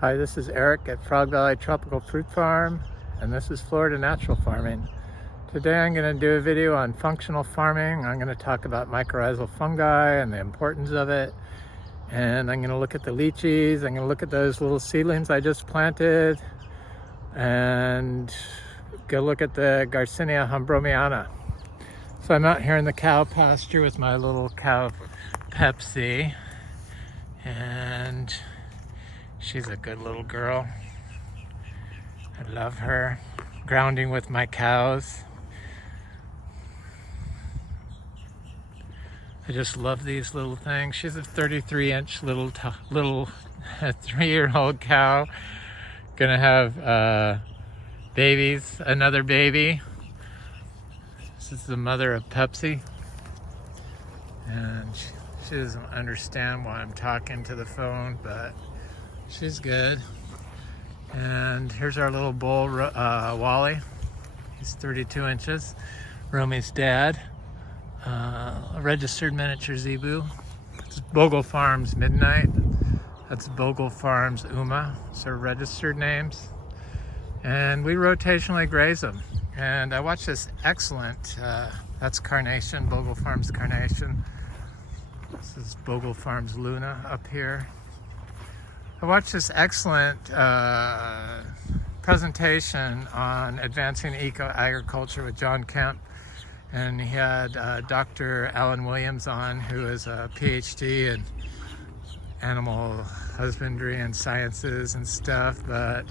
Hi, this is Eric at Frog Valley Tropical Fruit Farm, and this is Florida Natural Farming. Today I'm going to do a video on functional farming. I'm going to talk about mycorrhizal fungi and the importance of it. And I'm going to look at the lychees. I'm going to look at those little seedlings I just planted. And go look at the Garcinia Humbromiana. So I'm out here in the cow pasture with my little cow Pepsi. And she's a good little girl. I love her. Grounding with my cows. I just love these little things. She's a 33-inch little 3-year-old cow. Gonna have babies, another baby. This is the mother of Pepsi. And she doesn't understand why I'm talking to the phone, but she's good. And here's our little bull, Wally. He's 32 inches. Romy's dad. A registered miniature zebu. It's Bogle Farms Midnight. That's Bogle Farms Uma. So registered names. And we rotationally graze them. And I watched this excellent, that's Carnation, Bogle Farms Carnation. This is Bogle Farms Luna up here. I watched this excellent presentation on advancing eco-agriculture with John Kemp, and he had Dr. Alan Williams on, who is a PhD in animal husbandry and sciences and stuff, but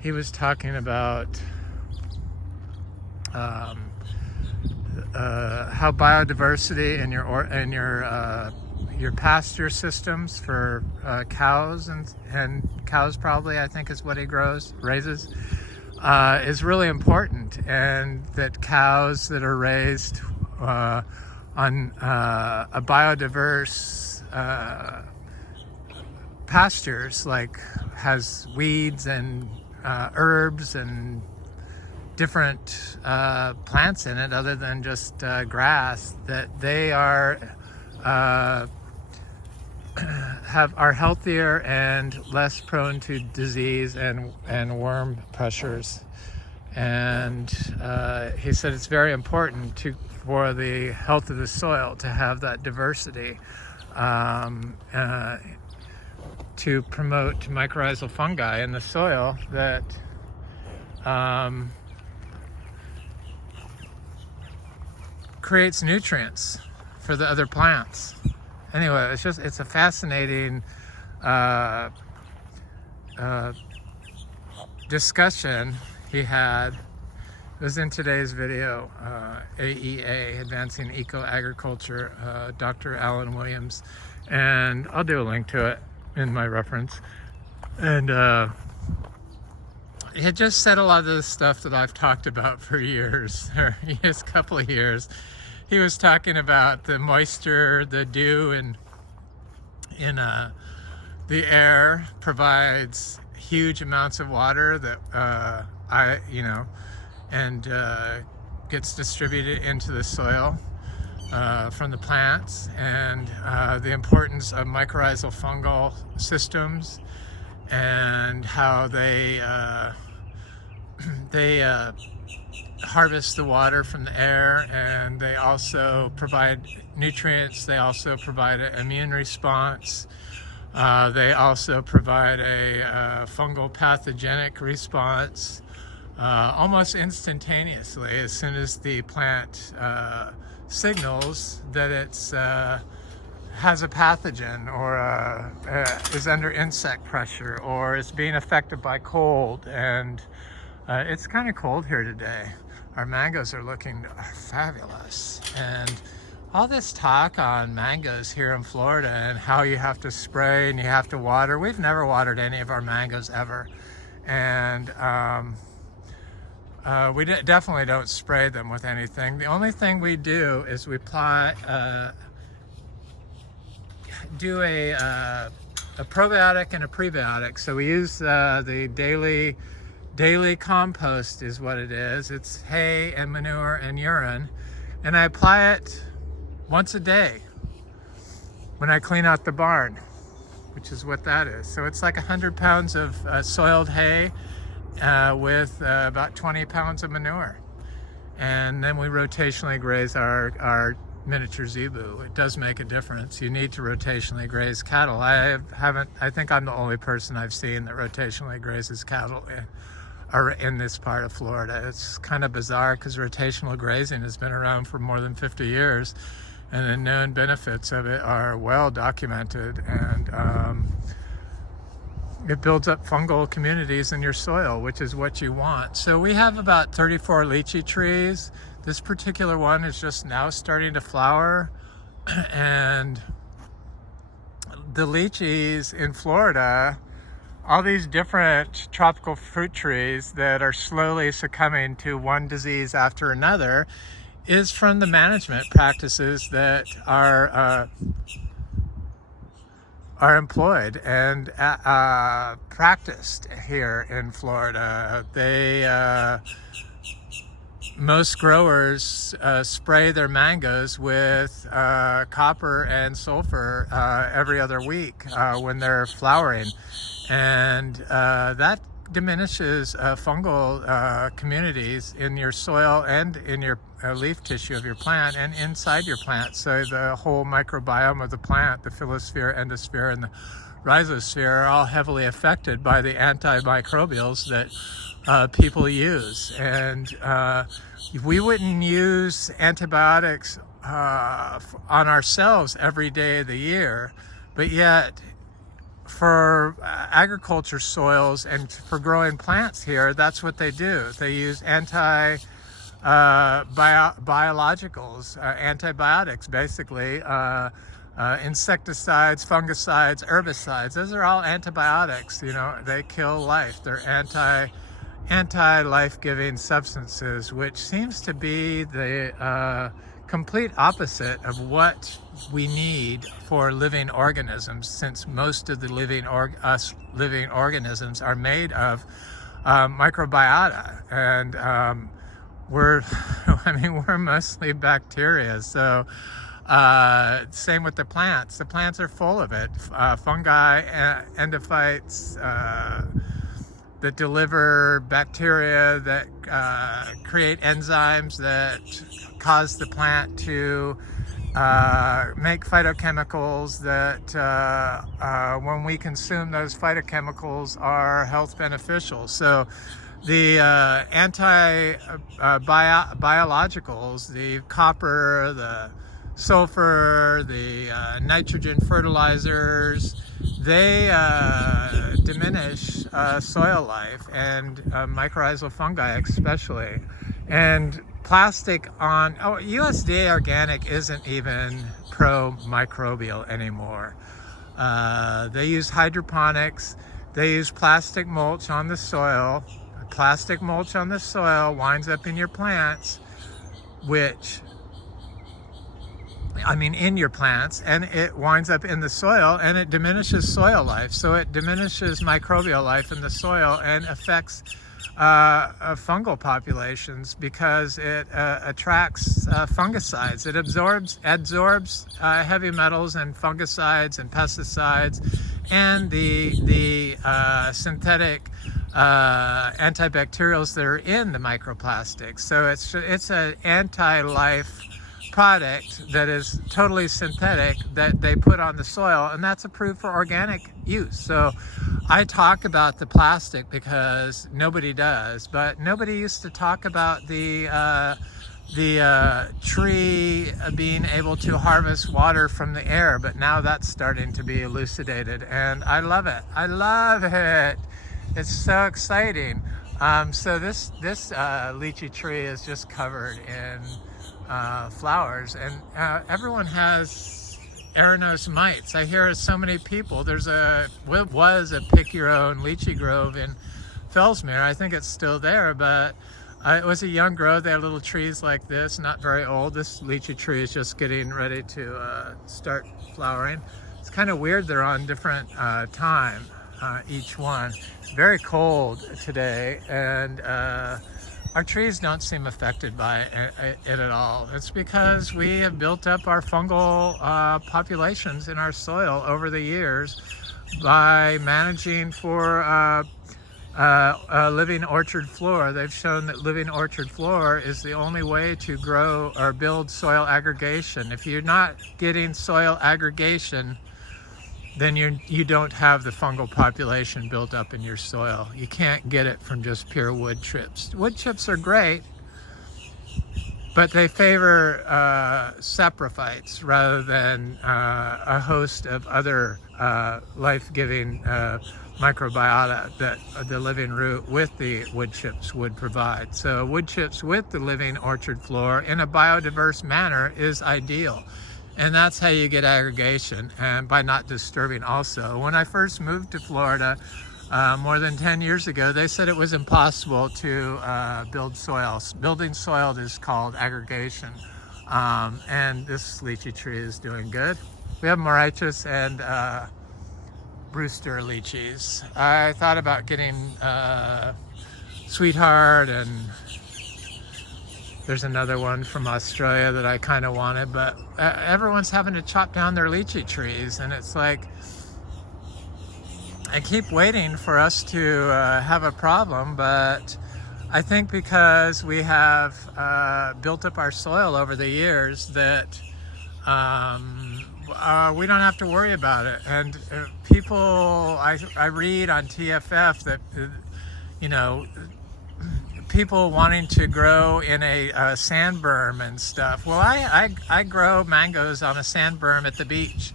he was talking about how biodiversity in your pasture systems for cows and cows probably, I think is what he raises, is really important, and that cows that are raised on a biodiverse pastures, like has weeds and herbs and different plants in it other than just grass, that they are healthier and less prone to disease and worm pressures. And he said it's very important for the health of the soil to have that diversity, to promote mycorrhizal fungi in the soil that creates nutrients for the other plants. Anyway, it's a fascinating discussion he had. It was in today's video, AEA, Advancing Eco-Agriculture, Dr. Alan Williams, and I'll do a link to it in my reference. And he had just said a lot of the stuff that I've talked about for years, or a couple of years. He was talking about the moisture, the dew in the air provides huge amounts of water that gets distributed into the soil from the plants, and the importance of mycorrhizal fungal systems and how they harvest the water from the air, and they also provide nutrients. They also provide an immune response. They also provide a fungal pathogenic response almost instantaneously as soon as the plant signals that it's has a pathogen, or is under insect pressure, or is being affected by cold. And it's kind of cold here today. Our mangoes are looking fabulous. And all this talk on mangoes here in Florida and how you have to spray and you have to water. We've never watered any of our mangoes ever. And we definitely don't spray them with anything. The only thing we do is we do a probiotic and a prebiotic. So we use the daily compost is what it is. It's hay and manure and urine, and I apply it once a day when I clean out the barn. which is what that is. So it's like 100 pounds of soiled hay with about 20 pounds of manure. And then we rotationally graze our miniature zebu. It does make a difference. You need to rotationally graze cattle. I think I'm the only person I've seen that rotationally grazes cattle in this part of Florida. It's kind of bizarre because rotational grazing has been around for more than 50 years, and the known benefits of it are well documented, and it builds up fungal communities in your soil, which is what you want. So we have about 34 lychee trees. This particular one is just now starting to flower, and the lychees in Florida, all these different tropical fruit trees that are slowly succumbing to one disease after another, is from the management practices that are employed and practiced here in Florida. Most growers spray their mangoes with copper and sulfur every other week when they're flowering, and that diminishes fungal communities in your soil and in your leaf tissue of your plant and inside your plant. So the whole microbiome of the plant, the phyllosphere, endosphere, and the rhizosphere are all heavily affected by the antimicrobials that people use. And we wouldn't use antibiotics on ourselves every day of the year, but yet for agriculture soils and for growing plants here, that's what they do. They use biologicals, antibiotics, basically, insecticides, fungicides, herbicides. Those are all antibiotics. You know, they kill life. They're anti-life-giving substances, which seems to be the complete opposite of what we need for living organisms, since most of the living organisms are made of microbiota, and we're mostly bacteria. So same with the plants. The plants are full of it. Fungi, endophytes, that deliver bacteria that create enzymes that cause the plant to make phytochemicals that when we consume those phytochemicals are health beneficial. So the biologicals, the copper, the sulfur, the nitrogen fertilizers, they diminish soil life and mycorrhizal fungi especially. And plastic USDA organic isn't even pro-microbial anymore. They use hydroponics. They use plastic mulch on the soil. Plastic mulch on the soil winds up in your plants, in your plants, and it winds up in the soil, and it diminishes soil life. So it diminishes microbial life in the soil and affects fungal populations because it attracts fungicides. It absorbs heavy metals and fungicides and pesticides and the synthetic antibacterials that are in the microplastics. So it's an anti-life product that is totally synthetic that they put on the soil, and that's approved for organic use. So I talk about the plastic because nobody does, but nobody used to talk about the tree being able to harvest water from the air, but now that's starting to be elucidated, and I love it. I love it. It's so exciting. So this lychee tree is just covered in flowers, and everyone has Aranos mites. I hear so many people. Was a pick your own lychee grove in Fellsmere. I think it's still there, but it was a young grove. They had little trees like this, not very old. This lychee tree is just getting ready to start flowering. It's kind of weird they're on different time, each one. It's very cold today, and our trees don't seem affected by it at all. It's because we have built up our fungal populations in our soil over the years by managing for living orchard floor. They've shown that living orchard floor is the only way to grow or build soil aggregation. If you're not getting soil aggregation, then you don't have the fungal population built up in your soil. You can't get it from just pure wood chips. Wood chips are great, but they favor saprophytes rather than a host of other life-giving microbiota that the living root with the wood chips would provide. So wood chips with the living orchard floor in a biodiverse manner is ideal. And that's how you get aggregation, and by not disturbing also. When I first moved to Florida more than 10 years ago, they said it was impossible to build soil. Building soil is called aggregation. And this lychee tree is doing good. We have Mauritius and Brewster lychees. I thought about getting Sweetheart, and there's another one from Australia that I kind of wanted, but everyone's having to chop down their lychee trees, and it's like, I keep waiting for us to have a problem, but I think because we have built up our soil over the years that we don't have to worry about it. And people, I read on TFF that, you know, people wanting to grow in a sand berm and stuff. Well, I grow mangoes on a sand berm at the beach.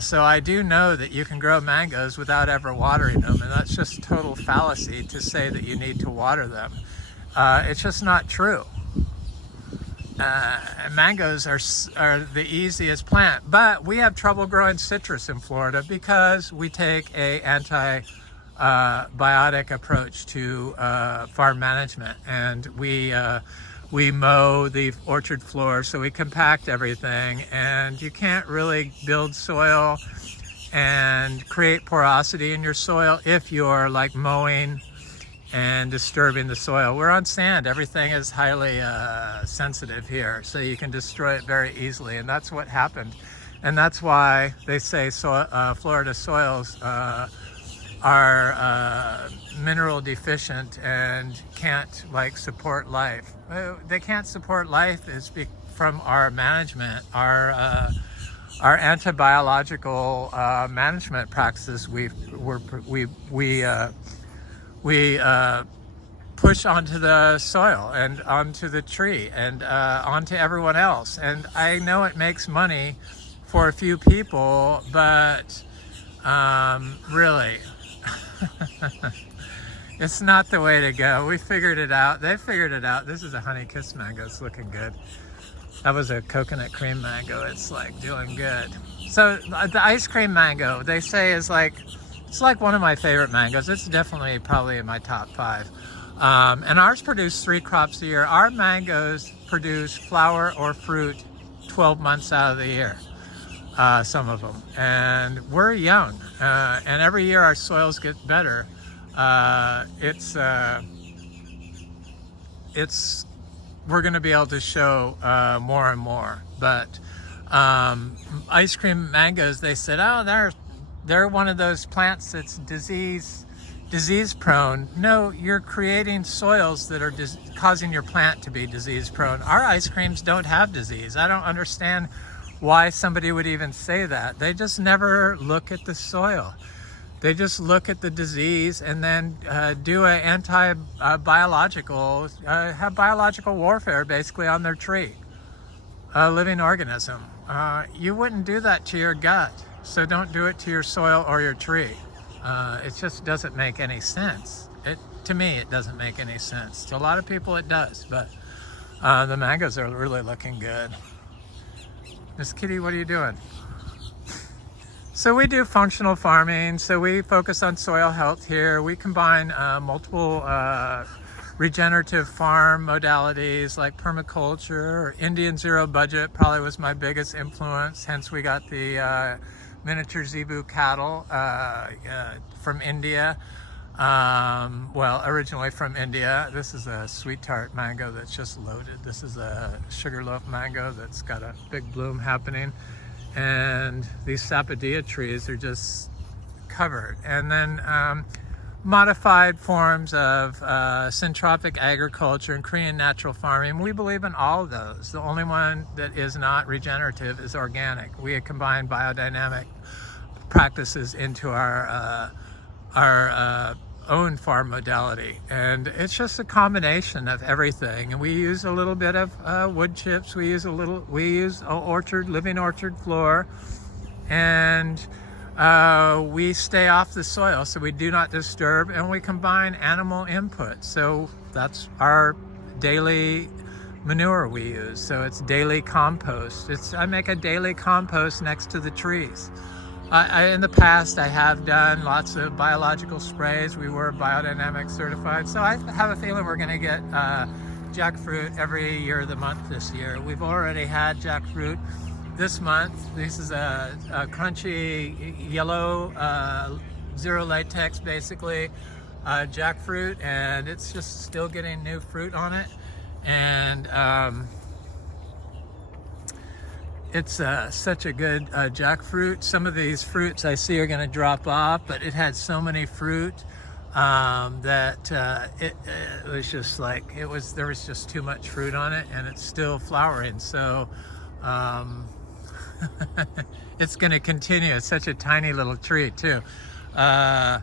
So I do know that you can grow mangoes without ever watering them, and that's just total fallacy to say that you need to water them. It's just not true. Mangoes are the easiest plant, but we have trouble growing citrus in Florida because we take a biotic approach to farm management, and we mow the orchard floor, so we compact everything, and you can't really build soil and create porosity in your soil if you're like mowing and disturbing the soil. We're on sand. Everything is highly sensitive here, so you can destroy it very easily, and that's what happened. And that's why they say Florida soils are mineral deficient and can't like support life. They can't support life is from our management, our anti-biological management practices we push onto the soil and onto the tree and onto everyone else. And I know it makes money for a few people, but really, it's not the way to go. We figured it out. They figured it out. This is a honey kiss mango. It's looking good. That was a coconut cream mango. It's like doing good. So the ice cream mango, they say, is like, it's like one of my favorite mangoes. It's definitely probably in my top 5. And ours produce 3 crops a year. Our mangoes produce flower or fruit 12 months out of the year. Some of them, and we're young, and every year our soils get better. We're going to be able to show more and more. But ice cream mangoes, they said, oh, they're one of those plants that's disease prone. No, you're creating soils that are causing your plant to be disease prone. Our ice creams don't have disease. I don't understand why somebody would even say that. They just never look at the soil. They just look at the disease and then do a anti-biological, have biological warfare basically on their tree, a living organism. You wouldn't do that to your gut, so don't do it to your soil or your tree. It just doesn't make any sense. To me, it doesn't make any sense. To a lot of people it does, but the mangoes are really looking good. Miss Kitty, what are you doing? So we do functional farming, so we focus on soil health here. We combine multiple regenerative farm modalities like permaculture or Indian zero budget probably was my biggest influence, hence we got the miniature zebu cattle from India. Well, originally from India. This is a sweet tart mango that's just loaded. This is a sugarloaf mango that's got a big bloom happening. And these sapodilla trees are just covered. And then modified forms of syntropic agriculture and Korean natural farming. We believe in all of those. The only one that is not regenerative is organic. We combine biodynamic practices into our own farm modality, and it's just a combination of everything. And we use a little bit of wood chips. We use living orchard floor, and we stay off the soil, so we do not disturb, and we combine animal input. So that's our daily manure we use. So it's daily compost. I make a daily compost next to the trees. In the past, I have done lots of biological sprays. We were biodynamic certified. So I have a feeling we're going to get jackfruit every year of the month this year. We've already had jackfruit this month. This is a crunchy yellow, zero latex, basically, jackfruit, and it's just still getting new fruit on it. And it's such a good jackfruit. Some of these fruits I see are going to drop off, but it had so many fruit that it was just like, there was just too much fruit on it, and it's still flowering. So it's going to continue. It's such a tiny little tree too. I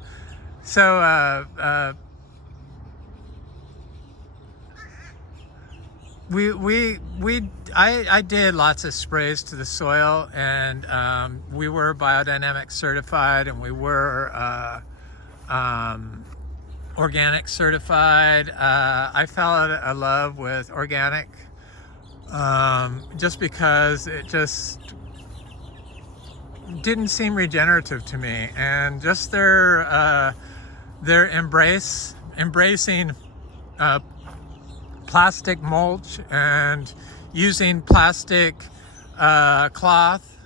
did lots of sprays to the soil, and we were biodynamic certified, and we were organic certified. I fell out of love with organic just because it just didn't seem regenerative to me, and just their embracing plastic mulch and using plastic cloth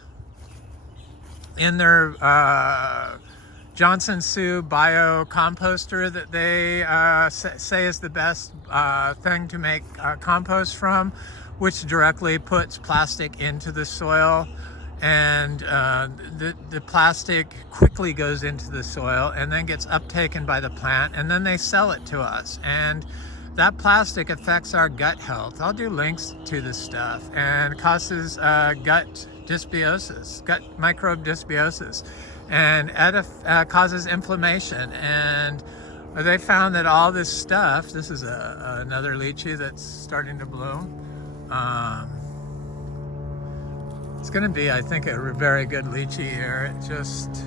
in their Johnson Sioux bio composter that they say is the best thing to make compost from, which directly puts plastic into the soil, and the plastic quickly goes into the soil and then gets uptaken by the plant, and then they sell it to us. And that plastic affects our gut health. I'll do links to this stuff, and causes gut dysbiosis, gut microbe dysbiosis, and causes inflammation. And they found that all this stuff, this is another lychee that's starting to bloom. It's going to be, I think, a very good lychee here. It just,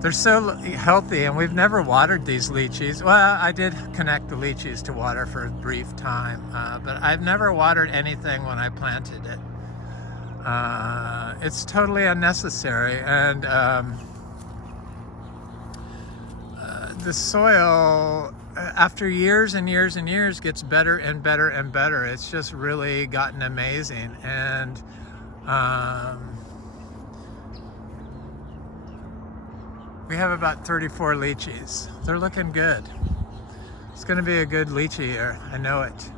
they're so healthy, and we've never watered these lychees. Well, I did connect the lychees to water for a brief time, but I've never watered anything when I planted it. It's totally unnecessary, and the soil, after years and years and years, gets better and better and better. It's just really gotten amazing, and we have about 34 lychees. They're looking good. It's going to be a good lychee year. I know it.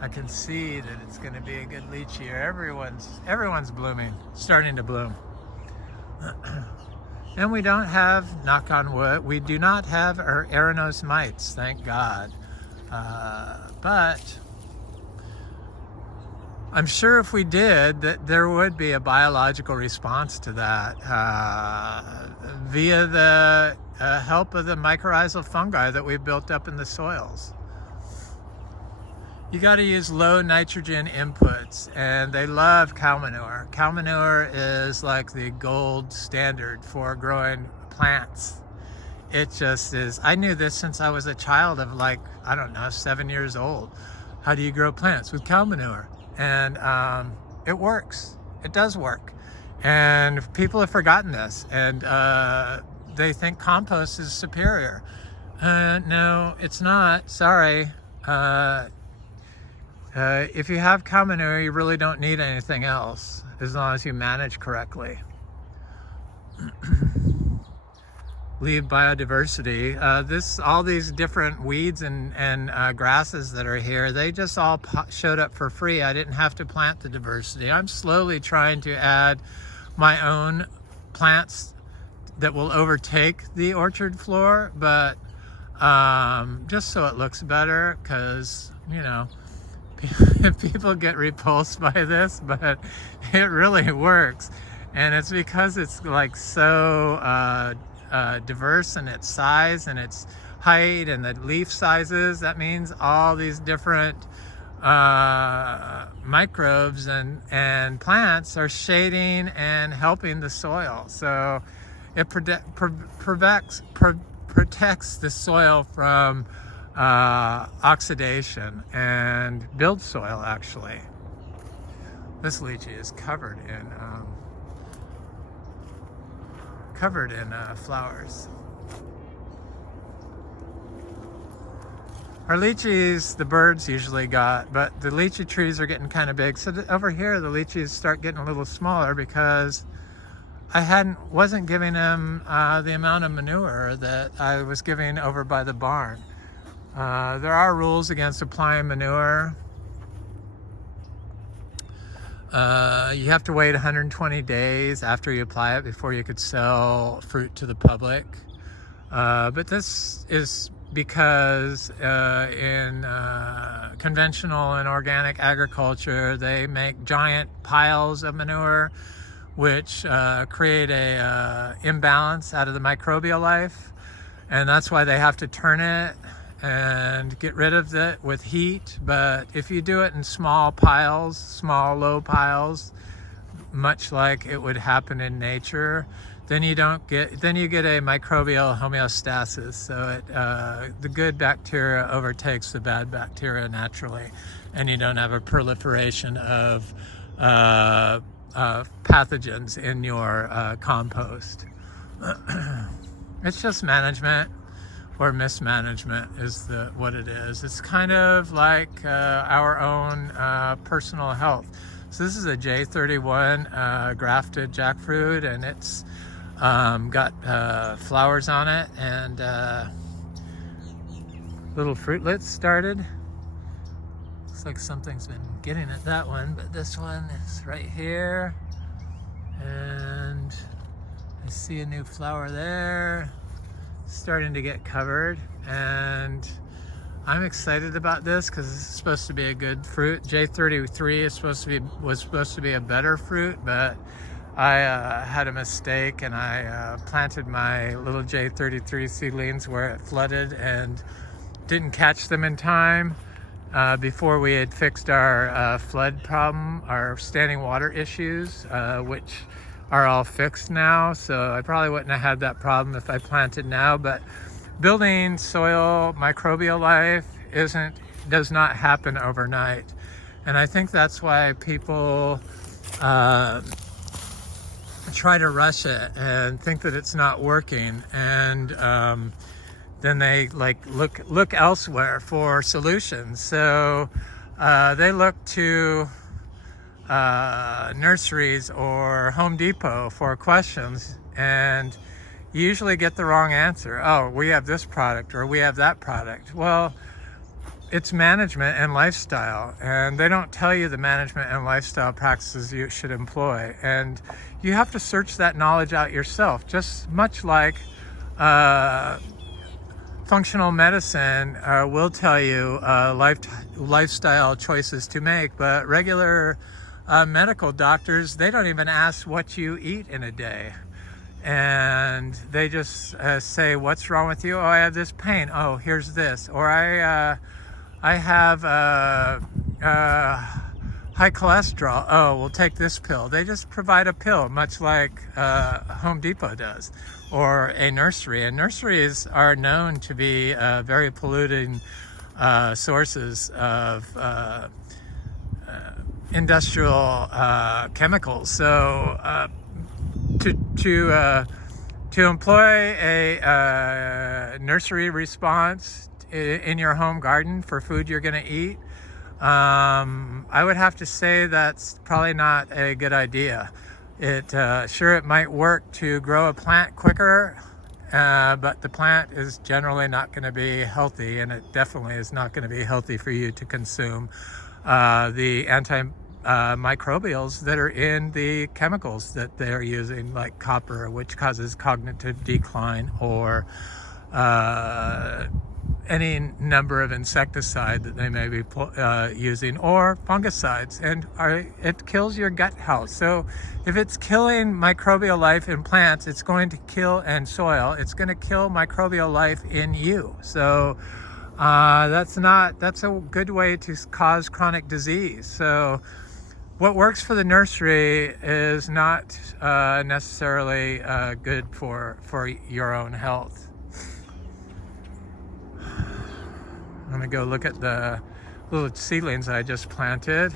I can see that it's going to be a good lychee year. Everyone's blooming, starting to bloom. And we don't have, knock on wood, we do not have our Aranos mites, thank God. But I'm sure if we did, that there would be a biological response to that via the help of the mycorrhizal fungi that we've built up in the soils. You got to use low nitrogen inputs, and they love cow manure. Cow manure is like the gold standard for growing plants. It just is. I knew this since I was a child of, like, I don't know, 7 years old. How do you grow plants? With cow manure. And it works. It does work. And people have forgotten this, and they think compost is superior. No, it's not. Sorry. If you have cow manure, you really don't need anything else, as long as you manage correctly. Leave biodiversity. All these different weeds and grasses that are here, they just all showed up for free. I didn't have to plant the diversity. I'm slowly trying to add my own plants that will overtake the orchard floor, but just so it looks better, because, you know, people get repulsed by this, but it really works. And it's because it's like so diverse in its size and its height and the leaf sizes. That means all these different microbes and plants are shading and helping the soil. So it protects the soil from oxidation and builds soil, actually. This lychee is covered in flowers. Our lychees, the birds usually got, but the lychee trees are getting kind of big. So over here, the lychees start getting a little smaller because I wasn't giving them the amount of manure that I was giving over by the barn. There are rules against applying manure. You have to wait 120 days after you apply it before you could sell fruit to the public. But this is because in conventional and organic agriculture, they make giant piles of manure, which create a imbalance out of the microbial life. And that's why they have to turn it and get rid of it with heat. But if you do it in small piles, small low piles, much like it would happen in nature, then you get a microbial homeostasis. So the good bacteria overtakes the bad bacteria naturally, and you don't have a proliferation of pathogens in your compost. It's just management, or mismanagement is what it is. It's kind of like our own personal health. So this is a J31 grafted jackfruit, and it's got flowers on it, and little fruitlets started. Looks like something's been getting at that one, but this one is right here, and I see a new flower there starting to get covered, and I'm excited about this because it's supposed to be a good fruit. J33 was supposed to be a better fruit, but I had a mistake, and I planted my little J33 seedlings where it flooded and didn't catch them in time before we had fixed our flood problem, our standing water issues, which are all fixed now. So I probably wouldn't have had that problem if I planted now. But building soil microbial life does not happen overnight, and I think that's why people try to rush it and think that it's not working, and then they look elsewhere for solutions. So they look to nurseries or Home Depot for questions, and you usually get the wrong answer. Oh, we have this product, or we have that product. Well, it's management and lifestyle, and they don't tell you the management and lifestyle practices you should employ, and you have to search that knowledge out yourself, just much like functional medicine will tell you lifestyle choices to make, but regular medical doctors, they don't even ask what you eat in a day. And they just say, what's wrong with you? Oh, I have this pain. Oh, here's this. Or I have high cholesterol. Oh, we'll take this pill. They just provide a pill, much like Home Depot does, or a nursery. And nurseries are known to be very polluting sources of industrial chemicals. So to employ a nursery response in your home garden for food you're going to eat, I would have to say that's probably not a good idea. It might work to grow a plant quicker, but the plant is generally not going to be healthy, and it definitely is not going to be healthy for you to consume. The microbials that are in the chemicals that they're using, like copper, which causes cognitive decline, or any number of insecticide that they may be using, or fungicides, and it kills your gut health. So if it's killing microbial life in plants, it's going to kill, and soil, it's going to kill microbial life in you. So that's a good way to cause chronic disease. So what works for the nursery is not necessarily good for your own health. I'm gonna go look at the little seedlings I just planted.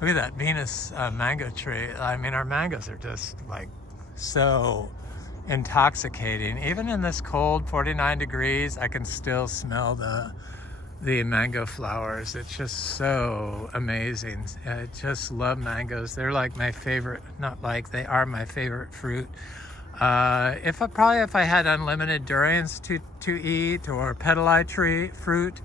Look at that Venus mango tree. I mean, our mangoes are just like so intoxicating. Even in this cold 49 degrees, I can still smell the mango flowers. It's just so amazing. I just love mangoes. They're like my favorite, they are my favorite fruit. If I had unlimited durians to eat, or petalite tree fruit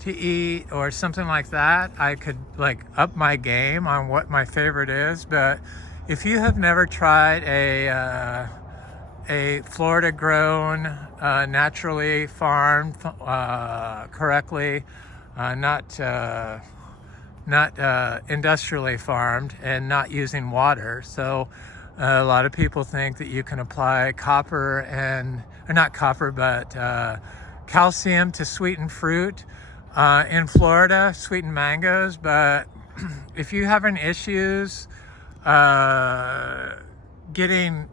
to eat, or something like that, I could like up my game on what my favorite is. But if you have never tried a Florida grown, naturally farmed, correctly, not industrially farmed, and not using water. So a lot of people think that you can apply copper or not copper, but calcium to sweeten fruit in Florida, sweeten mangoes. But if you have issues getting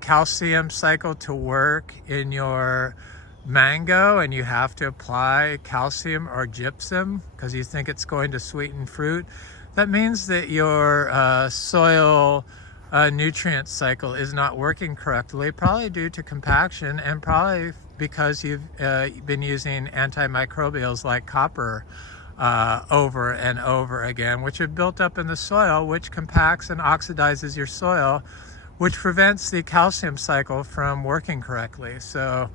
calcium cycle to work in your mango, and you have to apply calcium or gypsum because you think it's going to sweeten fruit, that means that your soil nutrient cycle is not working correctly, probably due to compaction, and probably because you've been using antimicrobials like copper over and over again, which have built up in the soil, which compacts and oxidizes your soil, which prevents the calcium cycle from working correctly. So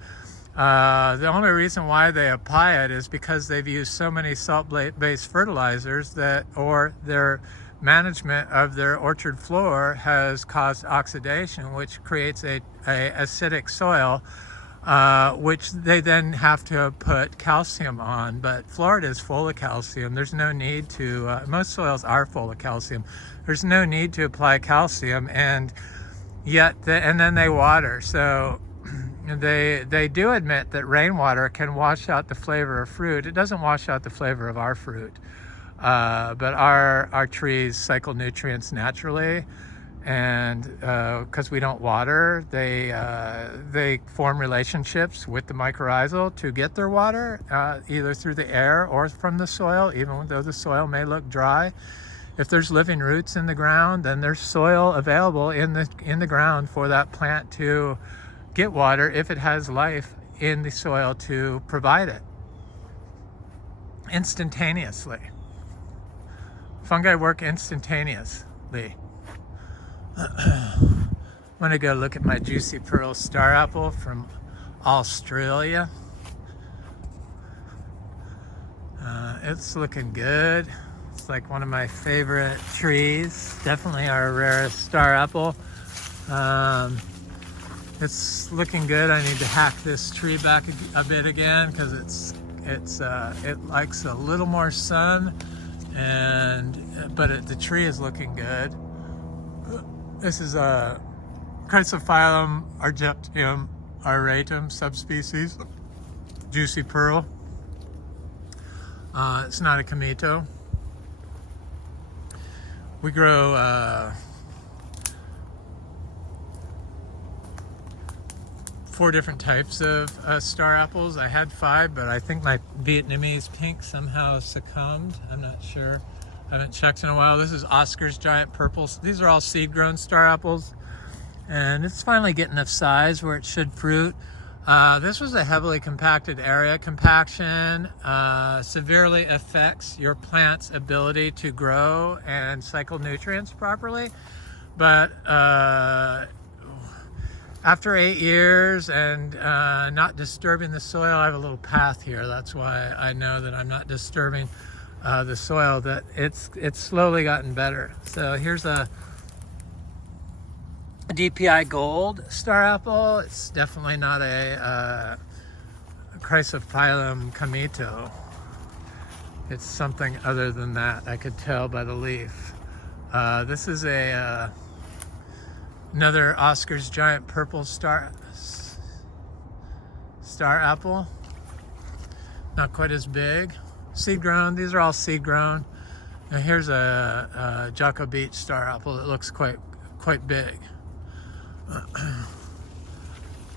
the only reason why they apply it is because they've used so many salt-based fertilizers or their management of their orchard floor has caused oxidation, which creates a acidic soil, which they then have to put calcium on. But Florida is full of calcium. There's no need to, most soils are full of calcium. There's no need to apply calcium, and then they water. So they do admit that rainwater can wash out the flavor of fruit. It doesn't wash out the flavor of our fruit. But our trees cycle nutrients naturally, and because we don't water, they form relationships with the mycorrhizal to get their water, either through the air or from the soil, even though the soil may look dry. If there's living roots in the ground, then there's soil available in the ground for that plant to get water if it has life in the soil to provide it instantaneously. Fungi work instantaneously. I'm gonna go look at my Juicy Pearl star apple from Australia. It's looking good. It's like one of my favorite trees. Definitely our rarest star apple. It's looking good. I need to hack this tree back a bit again because it likes a little more sun. But the tree is looking good. This is a Chrysophyllum argenteum auratum subspecies, Juicy Pearl. It's not a Kamito. We grow 4 different types of star apples. I had 5, but I think my Vietnamese pink somehow succumbed. I'm not sure. I haven't checked in a while. This is Oscar's giant purples. These are all seed-grown star apples, and it's finally getting a size where it should fruit. This was a heavily compacted area. Compaction severely affects your plant's ability to grow and cycle nutrients properly, but After 8 years and not disturbing the soil, I have a little path here. That's why I know that I'm not disturbing the soil, that it's slowly gotten better. So here's a DPI Gold star apple. It's definitely not a Chrysophyllum comito. It's something other than that. I could tell by the leaf. This is another Oscar's Giant Purple Star apple. Not quite as big. Seed grown. These are all seed grown. Now here's a Cacao Beach star apple that looks quite big.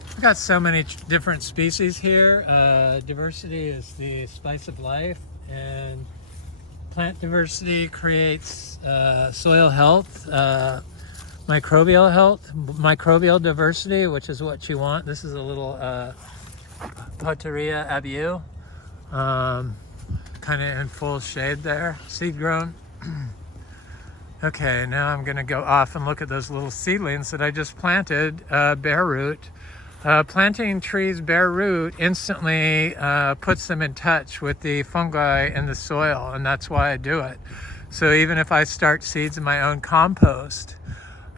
We've got so many different species here. Diversity is the spice of life, and plant diversity creates soil health, microbial health, microbial diversity, which is what you want. This is a little Poteria abiu, kind of in full shade there, seed grown. Okay, now I'm gonna go off and look at those little seedlings that I just planted, bare root. Planting trees bare root instantly puts them in touch with the fungi in the soil, and that's why I do it. So even if I start seeds in my own compost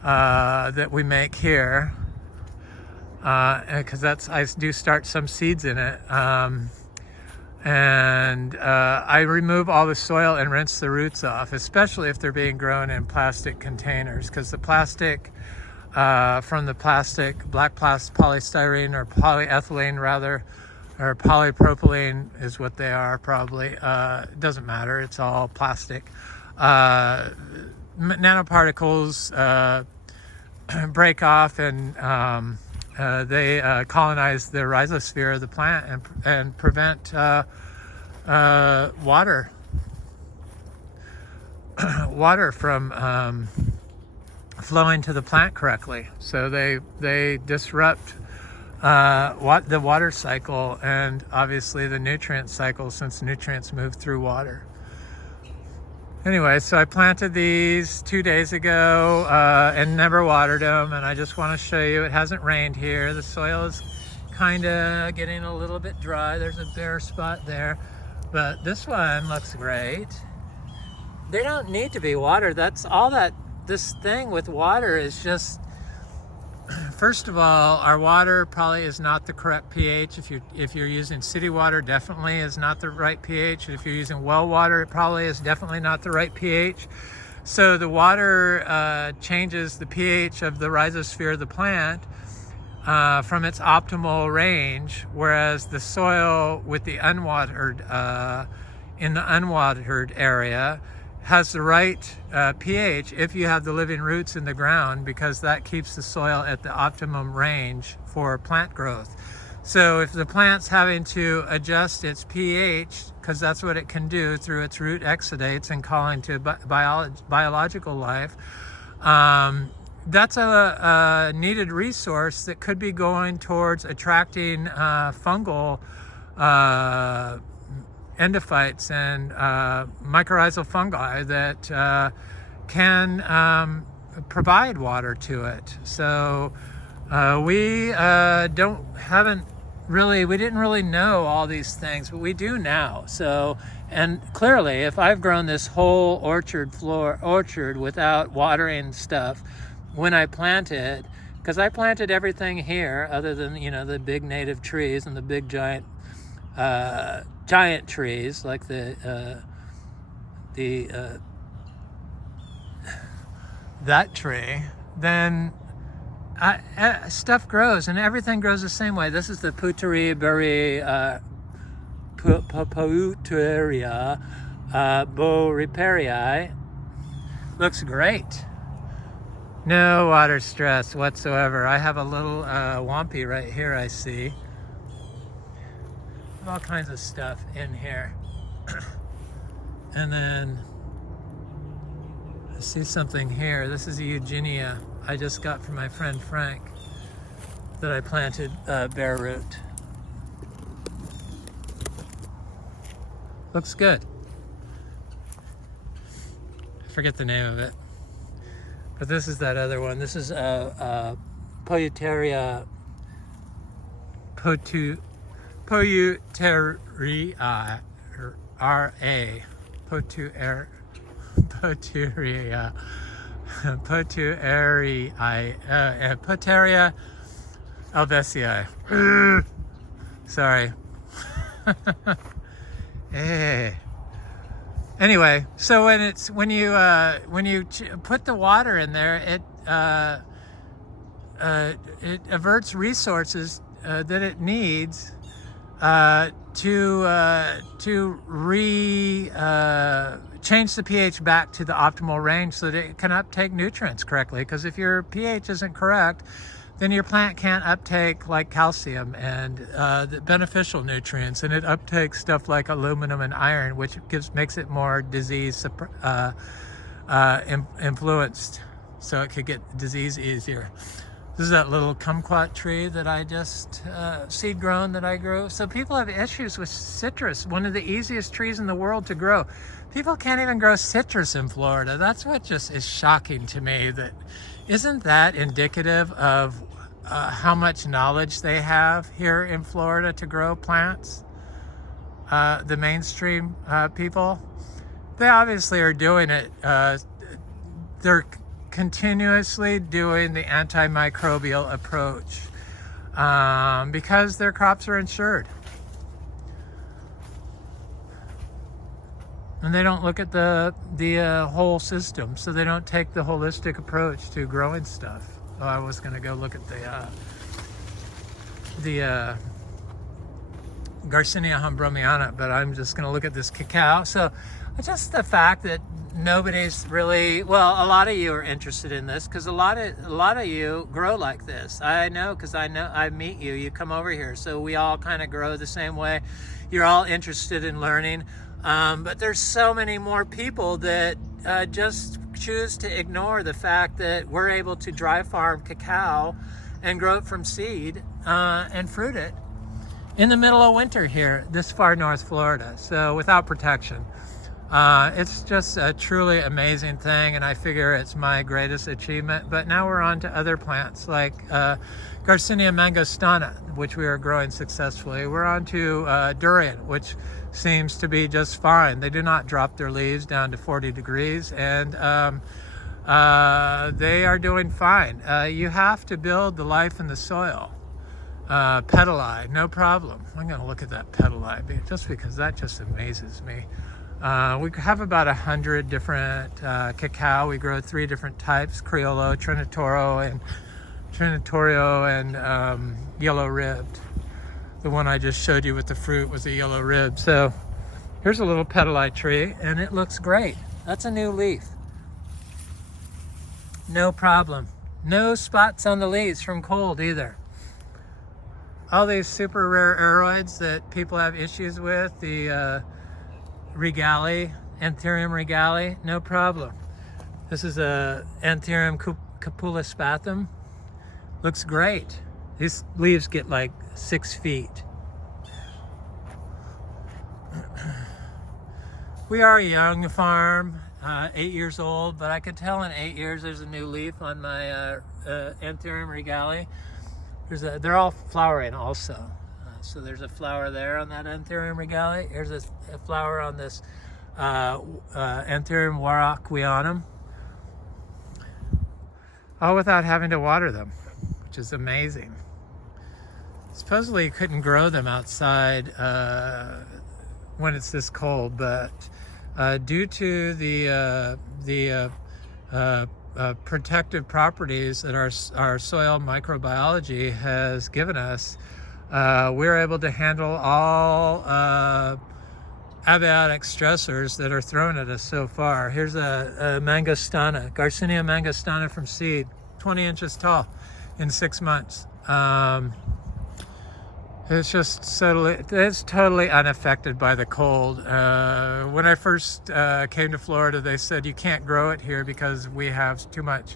that we make here, because I do start some seeds in it, and I remove all the soil and rinse the roots off, especially if they're being grown in plastic containers, because the plastic from the plastic, black plastic, polystyrene or polyethylene rather, or polypropylene is what they are probably. It doesn't matter, it's all plastic. Nanoparticles break off and they colonize the rhizosphere of the plant and prevent water from flowing to the plant correctly. So they disrupt the water cycle and obviously the nutrient cycle, since nutrients move through water. Anyway, so I planted these 2 days ago and never watered them, and I just want to show you it hasn't rained here. The soil is kind of getting a little bit dry. There's a bare spot there, but this one looks great. They don't need to be watered. That's all that this thing with water is just, first of all, our water probably is not the correct pH. If you're using city water, definitely is not the right pH. If you're using well water, it probably is definitely not the right pH. So the water changes the pH of the rhizosphere of the plant from its optimal range, whereas the soil with the unwatered, in the unwatered area, has the right pH if you have the living roots in the ground, because that keeps the soil at the optimum range for plant growth. So if the plant's having to adjust its pH, because that's what it can do through its root exudates and calling to biological life, that's a needed resource that could be going towards attracting fungal endophytes and mycorrhizal fungi that can provide water to it. So we didn't really know all these things, but we do now. So, and clearly, if I've grown this whole orchard without watering stuff when I planted, because I planted everything here other than, the big native trees and the big giant trees like that tree, then stuff grows, and everything grows the same way. This is the Poteria Boeriperii. Looks great. No water stress whatsoever. I have a little wampy right here, I see. All kinds of stuff in here. And then I see something here. This is a Eugenia I just got from my friend Frank that I planted bare root. Looks good. I forget the name of it, but this is that other one. This is Polyuteria R.A. Poturia Poteria alvesii. Sorry. Anyway, so when you put the water in there, it averts resources that it needs to change the pH back to the optimal range so that it can uptake nutrients correctly. Because if your pH isn't correct, then your plant can't uptake like calcium and the beneficial nutrients, and it uptakes stuff like aluminum and iron, which makes it more disease influenced, so it could get disease easier. This is that little kumquat tree that I just seed grown that I grew. So people have issues with citrus, one of the easiest trees in the world to grow. People can't even grow citrus in Florida. That's what just is shocking to me. Isn't that indicative of how much knowledge they have here in Florida to grow plants? The mainstream people, they obviously are doing it. They're continuously doing the antimicrobial approach because their crops are insured. And they don't look at the whole system, so they don't take the holistic approach to growing stuff. Oh, I was going to go look at the Garcinia humbromiana, but I'm just going to look at this cacao. So just the fact that nobody's really, well, a lot of you are interested in this because a lot of you grow like this. I know, because I meet you. You come over here, so we all kind of grow the same way. You're all interested in learning. But there's so many more people that just choose to ignore the fact that we're able to dry farm cacao and grow it from seed and fruit it in the middle of winter here, this far North Florida, so without protection. It's just a truly amazing thing, and I figure it's my greatest achievement. But now we're on to other plants like Garcinia mangostana, which we are growing successfully. We're on to durian, which seems to be just fine. They do not drop their leaves down to 40 degrees, and they are doing fine. You have to build the life in the soil. Petali, no problem. I'm going to look at that petali just because that just amazes me. We have about 100 different cacao. We grow 3 different types: Criollo, Trinitorio, and yellow ribbed. The one I just showed you with the fruit was a yellow rib. So here's a little petali tree, and it looks great. That's a new leaf. No problem. No spots on the leaves from cold either. All these super rare aeroids that people have issues with, the Regali, Anthurium regali, no problem. This is a Anthurium capulospathum. Looks great. These leaves get like 6 feet. We are a young farm, 8 years old, but I could tell in 8 years there's a new leaf on my Anthurium regali. They're all flowering also. So there's a flower there on that Anthurium regali. Here's a flower on this Anthurium warocquianum. All without having to water them, which is amazing. Supposedly you couldn't grow them outside when it's this cold, but due to the protective properties that our soil microbiology has given us, we're able to handle all abiotic stressors that are thrown at us so far. Here's a mangostana, Garcinia mangostana from seed, 20 inches tall in 6 months. It's totally unaffected by the cold. When I first came to Florida, they said you can't grow it here because we have too much.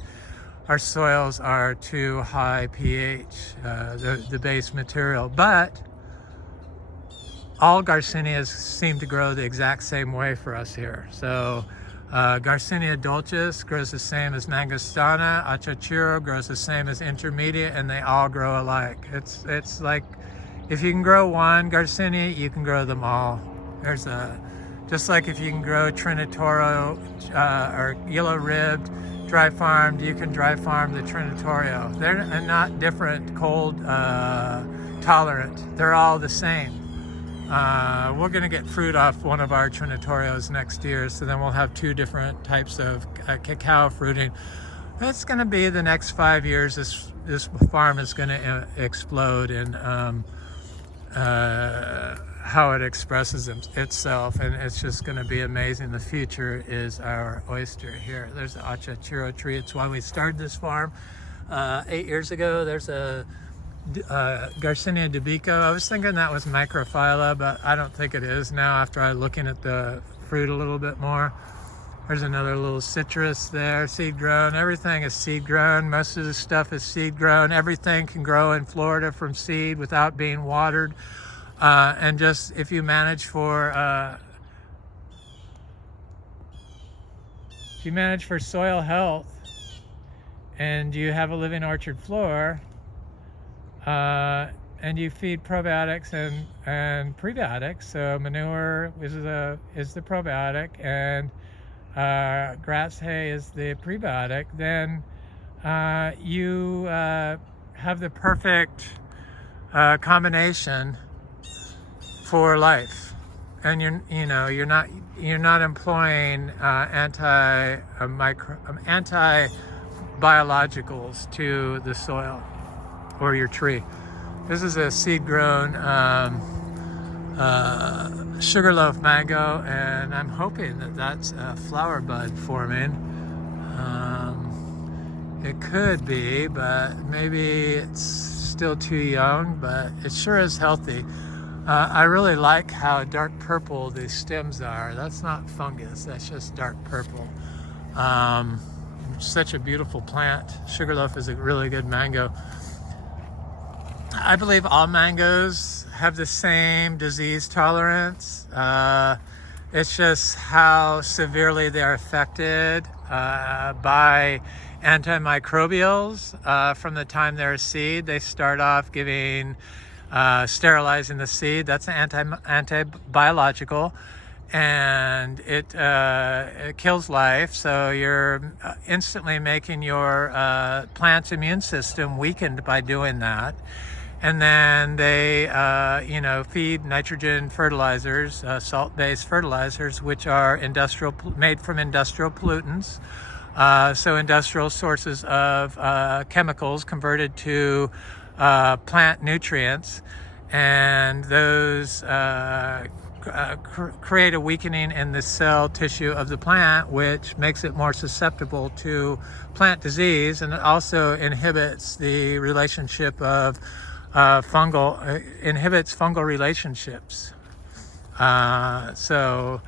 Our soils are too high pH, the base material. But all Garcinias seem to grow the exact same way for us here. So Garcinia dulcis grows the same as Mangostana. Achachuro grows the same as Intermediate, and they all grow alike. It's like, if you can grow one Garcinia, you can grow them all. Just like if you can grow Trinitoro or yellow-ribbed dry farmed, you can dry farm the Trinitorio. They're not different cold tolerant. They're all the same. We're going to get fruit off one of our Trinitorios next year, so then we'll have 2 different types of cacao fruiting. That's going to be the next 5 years. This farm is going to explode in how it expresses itself, and it's just going to be amazing. The future is our oyster here. There's the Achachuro tree. It's why we started this farm 8 years ago. There's a Garcinia dubico. I was thinking that was microphylla, but I don't think it is now after I looking at the fruit a little bit more. There's another little citrus there, seed grown. Everything is seed grown. Most of the stuff is seed grown. Everything can grow in Florida from seed without being watered. And just if you manage for soil health and you have a living orchard floor, and you feed probiotics and prebiotics, so manure is the probiotic and grass hay is the prebiotic, then you have the perfect combination for life. And you're not employing anti-biologicals to the soil or your tree. This is a seed-grown sugarloaf mango, and I'm hoping that that's a flower bud forming. It could be, but maybe it's still too young, but it sure is healthy. I really like how dark purple the stems are. That's not fungus, that's just dark purple. Such a beautiful plant. Sugarloaf is a really good mango. I believe all mangoes have the same disease tolerance. It's just how severely they're affected by antimicrobials from the time they're a seed. They start off giving sterilizing the seed. That's an anti-biological, and it kills life. So you're instantly making your plant's immune system weakened by doing that. And then they, feed nitrogen fertilizers, salt-based fertilizers, which are made from industrial pollutants. So industrial sources of chemicals converted to plant nutrients, and those create a weakening in the cell tissue of the plant, which makes it more susceptible to plant disease, and it also inhibits the relationship of inhibits fungal relationships. So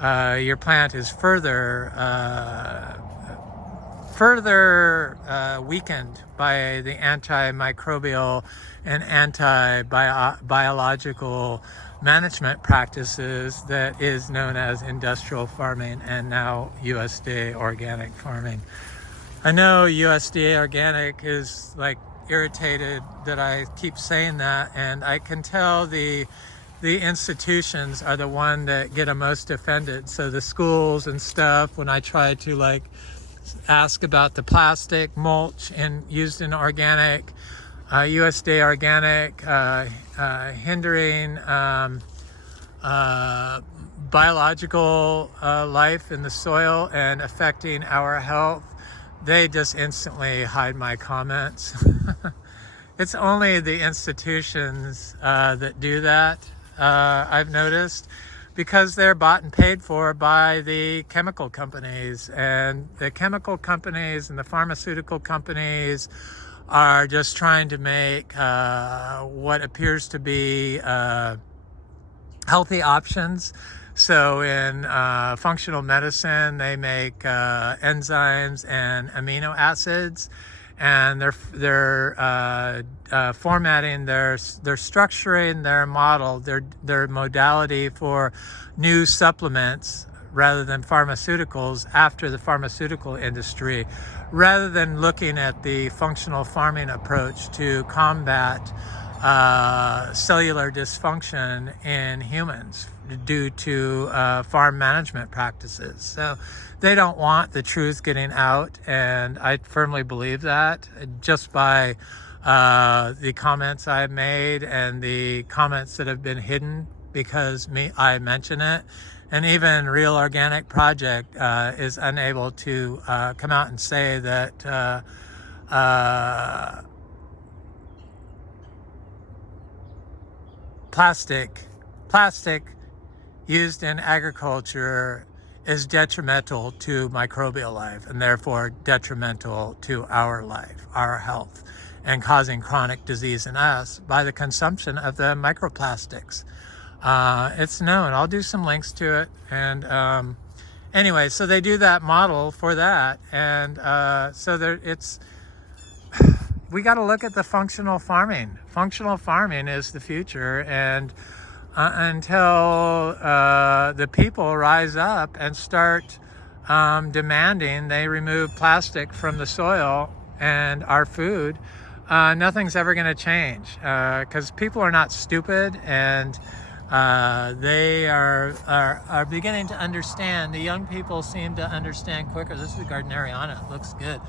your plant is further weakened by the antimicrobial and anti-biological management practices that is known as industrial farming and now USDA organic farming. I know USDA organic is like irritated that I keep saying that, and I can tell the institutions are the one that get most offended. So the schools and stuff, when I try to ask about the plastic mulch used in organic, USDA organic, hindering biological life in the soil and affecting our health, they just instantly hide my comments. It's only the institutions that do that, I've noticed, because they're bought and paid for by the chemical companies. And the chemical companies and the pharmaceutical companies are just trying to make what appears to be healthy options. So in functional medicine, they make enzymes and amino acids, and they're formatting they're structuring their model, their modality for new supplements rather than pharmaceuticals after the pharmaceutical industry, rather than looking at the functional farming approach to combat cellular dysfunction in humans due to farm management practices. So they don't want the truth getting out, and I firmly believe that just by the comments I've made and the comments that have been hidden because I mention it. And even Real Organic Project is unable to come out and say that plastic used in agriculture is detrimental to microbial life and therefore detrimental to our life, our health, and causing chronic disease in us by the consumption of the microplastics. It's known. I'll do some links to it. And anyway, so they do that model for that. And so we got to look at the functional farming. Functional farming is the future. And until the people rise up and start demanding they remove plastic from the soil and our food, nothing's ever going to change, because people are not stupid, and they are beginning to understand. The young people seem to understand quicker. This is Gardneriana. It looks good.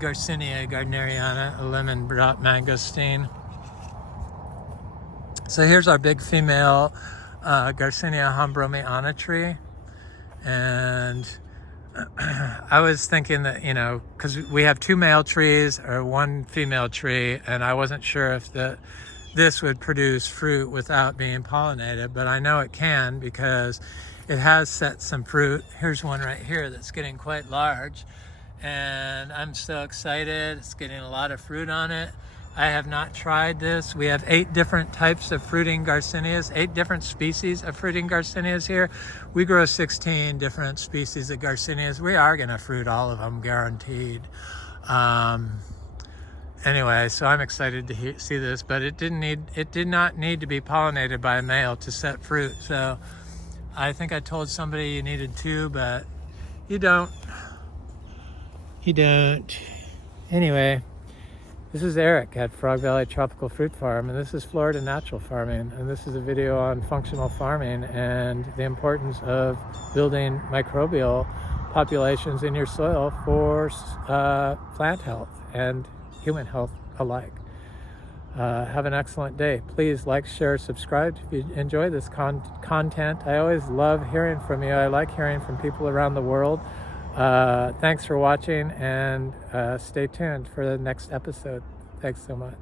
Garcinia gardneriana, a lemon drop mangosteen. So here's our big female Garcinia hombromiana tree. And I was thinking that, because we have 2 male trees or 1 female tree, and I wasn't sure if this would produce fruit without being pollinated, but I know it can because it has set some fruit. Here's one right here that's getting quite large, and I'm so excited. It's getting a lot of fruit on it. I have not tried this. We have 8 different types of fruiting Garcinias, 8 different species of fruiting Garcinias here. We grow 16 different species of Garcinias. We are going to fruit all of them, guaranteed. Anyway, so I'm excited to see this, but it did not need to be pollinated by a male to set fruit. So I think I told somebody you needed 2, but you don't. You don't. Anyway. This is Eric at Frog Valley Tropical Fruit Farm, and this is Florida Natural Farming, and this is a video on functional farming and the importance of building microbial populations in your soil for plant health and human health alike. Have an excellent day. Please like, share, subscribe if you enjoy this content. I always love hearing from you. I like hearing from people around the world. Thanks for watching, and stay tuned for the next episode. Thanks so much.